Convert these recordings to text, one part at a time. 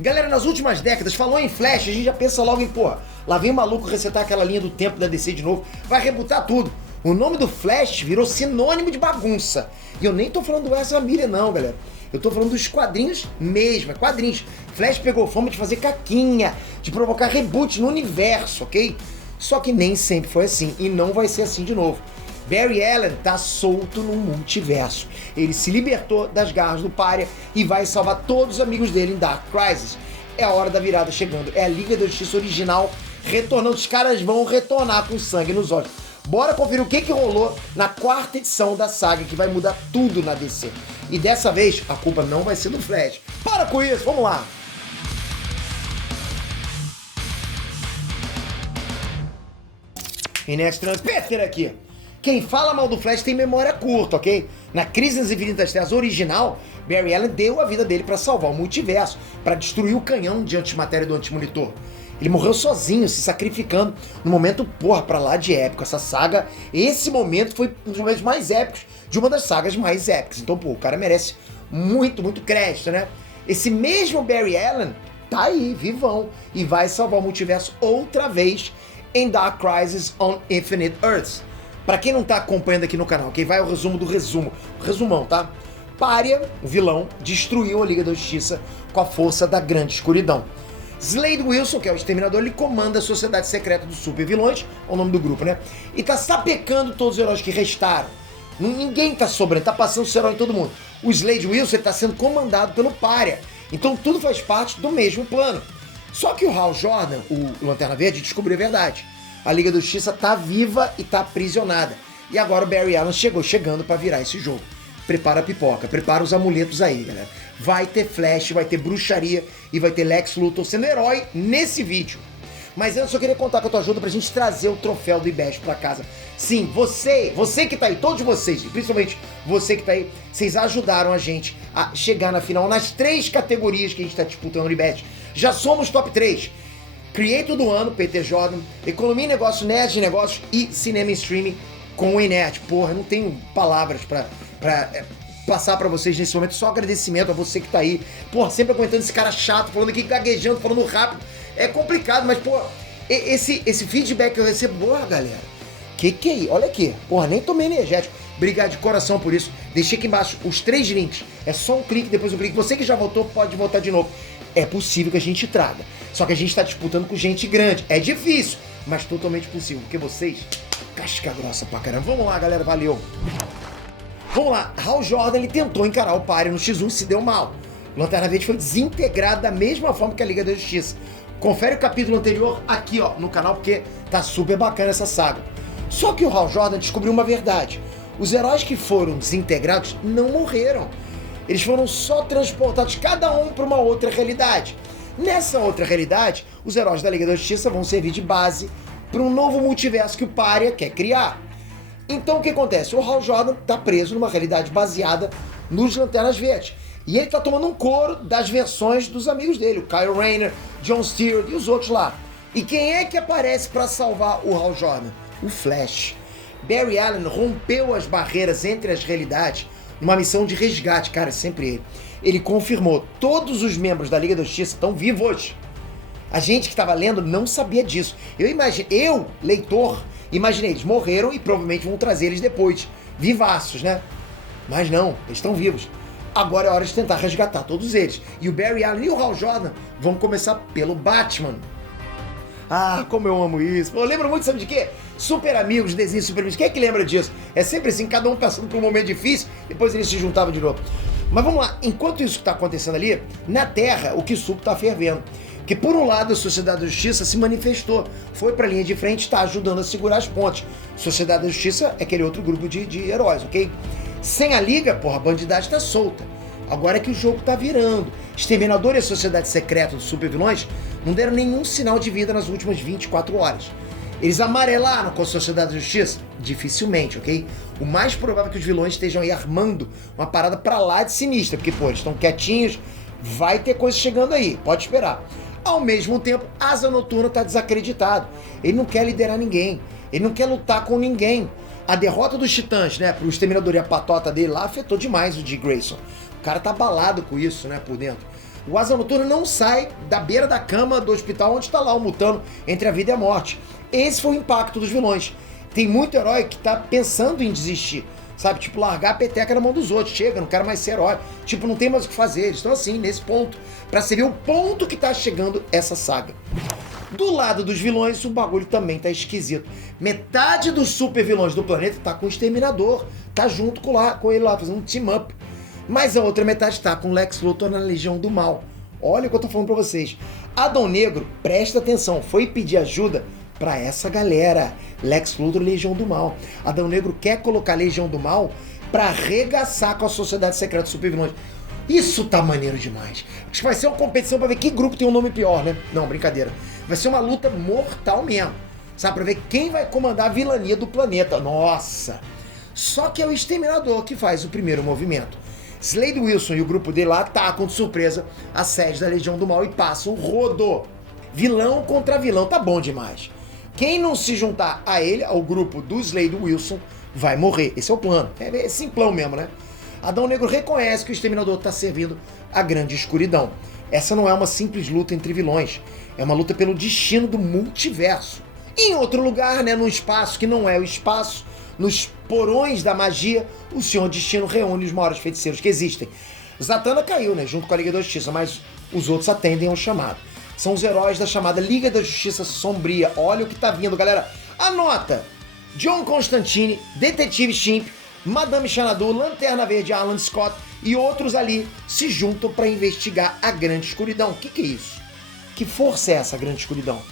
Galera, nas últimas décadas, falou em Flash, a gente já pensa logo em, porra, lá vem o maluco resetar aquela linha do tempo da DC de novo, vai rebutar tudo. O nome do Flash virou sinônimo de bagunça. E eu nem tô falando do Ezra Miller não, galera. Eu tô falando dos quadrinhos mesmo, quadrinhos. Flash pegou fama de fazer caquinha, de provocar reboot no universo, ok? Só que nem sempre foi assim, e não vai ser assim de novo. Barry Allen tá solto no multiverso. Ele se libertou das garras do Pária e vai salvar todos os amigos dele em Dark Crisis. É a hora da virada chegando. É a Liga da Justiça original retornando. Os caras vão retornar com sangue nos olhos. Bora conferir o que rolou na quarta edição da saga, que vai mudar tudo na DC. E dessa vez, a culpa não vai ser do Flash. Para com isso, vamos lá! Inés Transpeter aqui. Quem fala mal do Flash tem memória curta, ok? Na Crise nas Infinitas Terras original, Barry Allen deu a vida dele pra salvar o multiverso, pra destruir o canhão de antimatéria do Antimonitor. Ele morreu sozinho, se sacrificando, no momento, porra, pra lá de épico. Essa saga, esse momento foi um dos momentos mais épicos de uma das sagas mais épicas. Então, pô, o cara merece muito, muito crédito, né? Esse mesmo Barry Allen tá aí, vivão, e vai salvar o multiverso outra vez em Dark Crisis on Infinite Earths. Pra quem não tá acompanhando aqui no canal, quem vai ao resumo do resumo, resumão, tá? Pária, o vilão, destruiu a Liga da Justiça com a força da grande escuridão. Slade Wilson, que é o Exterminador, ele comanda a Sociedade Secreta dos Super Vilões, é o nome do grupo, né? E tá sapecando todos os heróis que restaram. Ninguém tá sobrando, tá passando o herói em todo mundo. O Slade Wilson, ele tá sendo comandado pelo Pária. Então tudo faz parte do mesmo plano. Só que o Hal Jordan, o Lanterna Verde, descobriu a verdade. A Liga da Justiça tá viva e tá aprisionada. E agora o Barry Allen chegando pra virar esse jogo. Prepara a pipoca, prepara os amuletos aí, galera. Vai ter Flash, vai ter bruxaria e vai ter Lex Luthor sendo herói nesse vídeo. Mas antes eu queria contar com a tua ajuda pra gente trazer o troféu do IBEST pra casa. Sim, você que tá aí, todos vocês, e principalmente você que tá aí, vocês ajudaram a gente a chegar na final nas 3 categorias que a gente tá disputando no IBEST. Já somos top 3. Creator do ano, PT Jordan, Economia e Negócios, Nerd de Negócios e Cinema e Streaming com o Inert. Porra, eu não tenho palavras pra passar pra vocês nesse momento, só agradecimento a você que tá aí. Porra, sempre aguentando esse cara chato, falando aqui, gaguejando, falando rápido. É complicado, mas, porra, esse feedback que eu recebo, porra, galera, que é isso? Olha aqui, porra, nem tomei energético. Obrigado de coração por isso. Deixei aqui embaixo os 3 links. É só um clique, depois um clique. Você que já votou, pode votar de novo. É possível que a gente traga. Só que a gente tá disputando com gente grande. É difícil, mas totalmente possível. Porque vocês, casca grossa pra caramba. Vamos lá, galera, valeu. Vamos lá, Hal Jordan, ele tentou encarar o Pária no X1 e se deu mal. O Lanterna Verde foi desintegrado da mesma forma que a Liga da Justiça. Confere o capítulo anterior aqui, ó, no canal, porque tá super bacana essa saga. Só que o Hal Jordan descobriu uma verdade. Os heróis que foram desintegrados não morreram. Eles foram só transportados, cada um para uma outra realidade. Nessa outra realidade, os heróis da Liga da Justiça vão servir de base para um novo multiverso que o Pária quer criar. Então o que acontece? O Hal Jordan tá preso numa realidade baseada nos Lanternas Verdes. E ele tá tomando um couro das versões dos amigos dele, o Kyle Rayner, John Stewart e os outros lá. E quem é que aparece para salvar o Hal Jordan? O Flash. Barry Allen rompeu as barreiras entre as realidades numa missão de resgate, cara, sempre ele. Ele confirmou, todos os membros da Liga da Justiça estão vivos. A gente que estava lendo não sabia disso. Eu, leitor, imaginei, eles morreram e provavelmente vão trazer eles depois, vivaços, né? Mas não, eles estão vivos. Agora é hora de tentar resgatar todos eles. E o Barry Allen e o Hal Jordan vão começar pelo Batman. Ah, como eu amo isso. Eu lembro muito, sabe de quê? Super Amigos, desenho Super Amigos. Quem é que lembra disso? É sempre assim, cada um passando por um momento difícil, depois eles se juntavam de novo. Mas vamos lá, enquanto isso está acontecendo ali, na Terra, o Kisuko está fervendo. Que por um lado a Sociedade da Justiça se manifestou, foi pra linha de frente e está ajudando a segurar as pontes. Sociedade da Justiça é aquele outro grupo de heróis, ok? Sem a Liga, porra, a bandidagem tá solta. Agora é que o jogo tá virando. Exterminador e a Sociedade Secreta dos Super Vilões não deram nenhum sinal de vida nas últimas 24 horas. Eles amarelaram com a Sociedade da Justiça? Dificilmente, ok? O mais provável é que os vilões estejam aí armando uma parada pra lá de sinistra, porque, pô, eles estão quietinhos, vai ter coisa chegando aí, pode esperar. Ao mesmo tempo, Asa Noturna tá desacreditado. Ele não quer liderar ninguém, ele não quer lutar com ninguém. A derrota dos Titãs, né, pro Exterminador e a patota dele lá afetou demais o Dick Grayson. O cara tá abalado com isso, né, por dentro. O Asa Noturna não sai da beira da cama do hospital onde está lá o Mutano entre a vida e a morte. Esse foi o impacto dos vilões. Tem muito herói que tá pensando em desistir, sabe? Tipo, largar a peteca na mão dos outros. Chega, não quero mais ser herói. Tipo, não tem mais o que fazer. Eles estão assim, nesse ponto. Pra você ver o ponto que tá chegando essa saga. Do lado dos vilões, o bagulho também tá esquisito. Metade dos super vilões do planeta tá com o Exterminador. Tá junto com ele lá, fazendo um team-up. Mas a outra metade tá com Lex Luthor na Legião do Mal. Olha o que eu tô falando pra vocês. Adão Negro, presta atenção, foi pedir ajuda pra essa galera. Lex Luthor, Legião do Mal. Adão Negro quer colocar a Legião do Mal pra arregaçar com a Sociedade Secreta dos Super Vilões. Isso tá maneiro demais. Acho que vai ser uma competição pra ver que grupo tem um nome pior, né? Não, brincadeira. Vai ser uma luta mortal mesmo. Sabe, pra ver quem vai comandar a vilania do planeta. Nossa! Só que é o Exterminador que faz o primeiro movimento. Slade Wilson e o grupo dele lá atacam de surpresa a sede da Legião do Mal e passam rodo. Vilão contra vilão, tá bom demais. Quem não se juntar a ele, ao grupo do Slade Wilson, vai morrer. Esse é o plano. É simplão mesmo, né? Adão Negro reconhece que o Exterminador está servindo a grande escuridão. Essa não é uma simples luta entre vilões. É uma luta pelo destino do multiverso. Em outro lugar, né, num espaço que não é o espaço, nos porões da magia, o Senhor Destino reúne os maiores feiticeiros que existem. Zatanna caiu, né, junto com a Liga da Justiça, mas os outros atendem ao chamado. São os heróis da chamada Liga da Justiça Sombria. Olha o que tá vindo, galera. Anota! John Constantine, Detetive Chimp, Madame Xanadu, Lanterna Verde, Alan Scott e outros ali se juntam para investigar a Grande Escuridão. O que é isso? Que força é essa Grande Escuridão?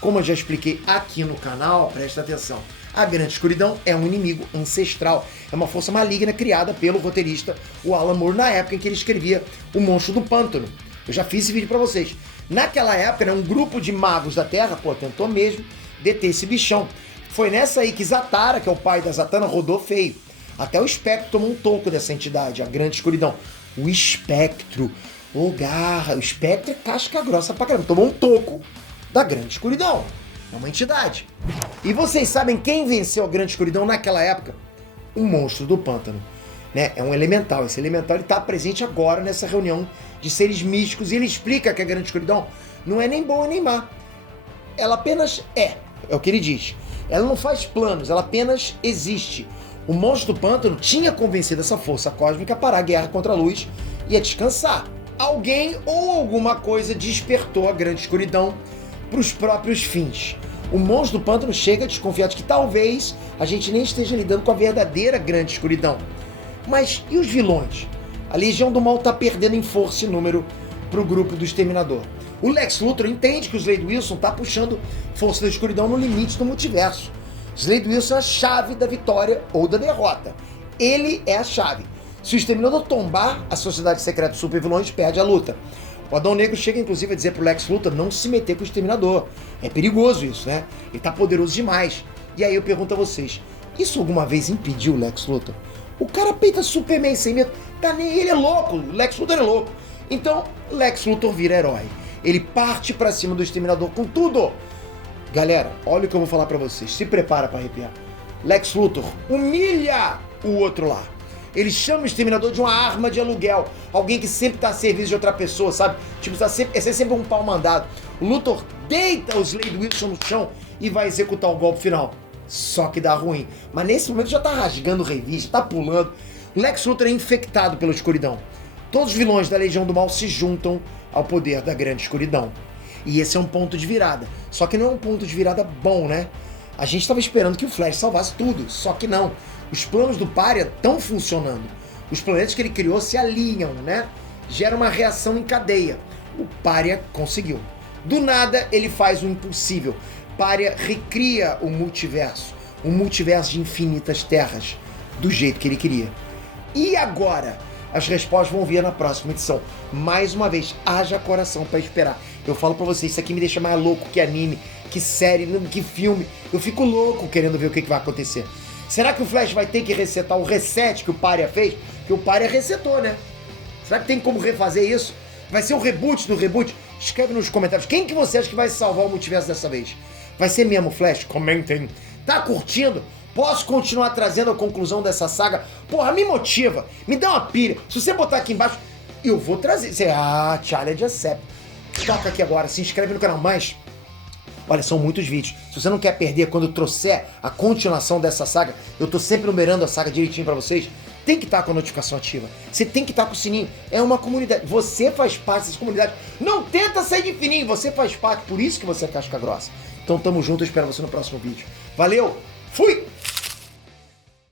Como eu já expliquei aqui no canal, presta atenção. A Grande Escuridão é um inimigo ancestral. É uma força maligna criada pelo roteirista, o Alan Moore, na época em que ele escrevia O Monstro do Pântano. Eu já fiz esse vídeo para vocês. Naquela época, né, um grupo de magos da Terra, tentou mesmo deter esse bichão. Foi nessa aí que Zatara, que é o pai da Zatanna, rodou feio. Até o Espectro tomou um toco dessa entidade, a Grande Escuridão. O Espectro, o Garra, o Espectro é casca grossa pra caramba. Tomou um toco da Grande Escuridão. É uma entidade. E vocês sabem quem venceu a Grande Escuridão naquela época? O Monstro do Pântano. Né? É um elemental. Esse elemental está presente agora nessa reunião de seres místicos e ele explica que a Grande Escuridão não é nem boa nem má. Ela apenas é o que ele diz. Ela não faz planos, ela apenas existe. O Monstro do Pântano tinha convencido essa força cósmica a parar a guerra contra a luz e a descansar. Alguém ou alguma coisa despertou a Grande Escuridão para os próprios fins. O Monstro do Pântano chega desconfiado de que talvez a gente nem esteja lidando com a verdadeira Grande Escuridão. Mas e os vilões? A Legião do Mal está perdendo em força e número para o grupo do Exterminador. O Lex Luthor entende que o Slade Wilson está puxando força da escuridão no limite do multiverso. Slade Wilson é a chave da vitória ou da derrota. Ele é a chave. Se o Exterminador tombar, a Sociedade Secreta dos Super Vilões perde a luta. O Adão Negro chega inclusive a dizer pro Lex Luthor não se meter com o Exterminador. É perigoso isso, né? Ele tá poderoso demais. E aí eu pergunto a vocês, isso alguma vez impediu o Lex Luthor? O cara peita Superman sem medo. Tá nem ele é louco, o Lex Luthor é louco. Então, Lex Luthor vira herói. Ele parte pra cima do Exterminador com tudo. Galera, olha o que eu vou falar pra vocês. Se prepara pra arrepiar. Lex Luthor humilha o outro lá. Ele chama o Exterminador de uma arma de aluguel. Alguém que sempre tá a serviço de outra pessoa, sabe? Tipo, é sempre um pau mandado. O Luthor deita o Slade Wilson no chão e vai executar o golpe final. Só que dá ruim. Mas nesse momento já tá rasgando revista, tá pulando. Lex Luthor é infectado pela escuridão. Todos os vilões da Legião do Mal se juntam ao poder da Grande Escuridão. E esse é um ponto de virada. Só que não é um ponto de virada bom, né? A gente estava esperando que o Flash salvasse tudo, só que não. Os planos do Pária estão funcionando. Os planetas que ele criou se alinham, né? Gera uma reação em cadeia. O Pária conseguiu. Do nada, ele faz o impossível. Pária recria o multiverso. Um multiverso de infinitas terras. Do jeito que ele queria. E agora? As respostas vão vir na próxima edição. Mais uma vez, haja coração para esperar. Eu falo pra vocês, isso aqui me deixa mais louco que anime, que série, que filme. Eu fico louco querendo ver o que vai acontecer. Será que o Flash vai ter que resetar o reset que o Pária fez? Que o Pária resetou, né? Será que tem como refazer isso? Vai ser o reboot do reboot? Escreve nos comentários. Quem que você acha que vai salvar o multiverso dessa vez? Vai ser mesmo o Flash? Comentem. Tá curtindo? Posso continuar trazendo a conclusão dessa saga? Porra, me motiva, me dá uma pilha. Se você botar aqui embaixo, eu vou trazer. Challenge accept. Toca aqui agora, se inscreve no canal, mas... Olha, são muitos vídeos. Se você não quer perder quando eu trouxer a continuação dessa saga, eu tô sempre numerando a saga direitinho pra vocês, tem que estar com a notificação ativa. Você tem que estar com o sininho. É uma comunidade. Você faz parte dessa comunidade. Não tenta sair de fininho, você faz parte. Por isso que você é casca grossa. Então tamo junto, eu espero você no próximo vídeo. Valeu, fui!